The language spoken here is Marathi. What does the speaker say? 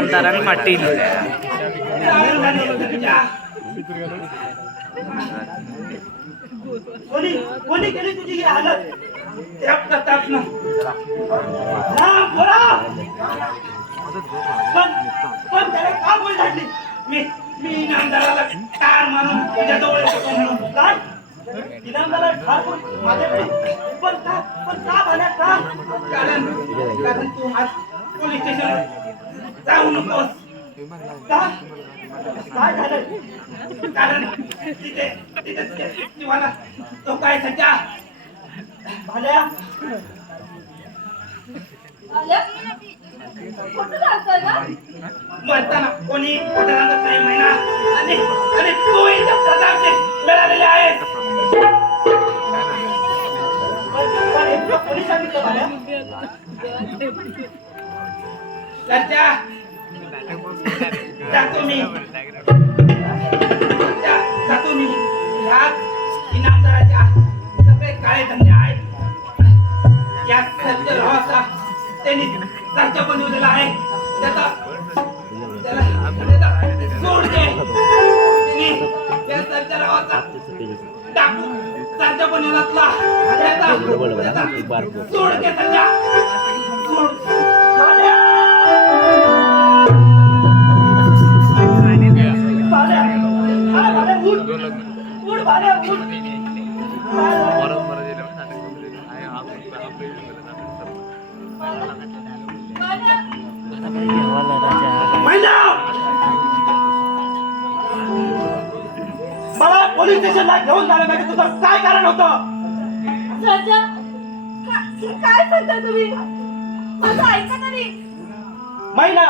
आमदारांनी पाटील कोणी कोणी केली तुझी ही हालत त्याप करतात ना हा बोला पण त्याला का बोल झाडली मी इनामदाराला कार मारून तुझ्या जवळ येतो म्हणून काय इनामदाराला ठार करून माझ्याकडे पण का भाल्या का कारण तू आज पोलीस स्टेशन जाऊ नकोस का काय झालं कारण तिथे जीवाला तो काय सध्या भाल्या मरताना कोणी खोटं सांगत नाही महिना आणि तू इथे प्रतापचे मिळालेले आहेस कोणी सांगितलं भाल्या सध्या जातो मी ह्यात इनामदाराच्या सगळे काळे धंदे आहेत या सज्ज भावाचा त्यांनी चर्चा बनवलेला आहे त्याला सोड दे या सज्ज भावाचा टाकू चर्चा बनवला सोड दे सध्या सोड मला पोलीस स्टेशनला घेऊन जाण्यासाठी तुझं काय कारण होतं? काय सांगता तुम्ही माझं ऐका तरी महिला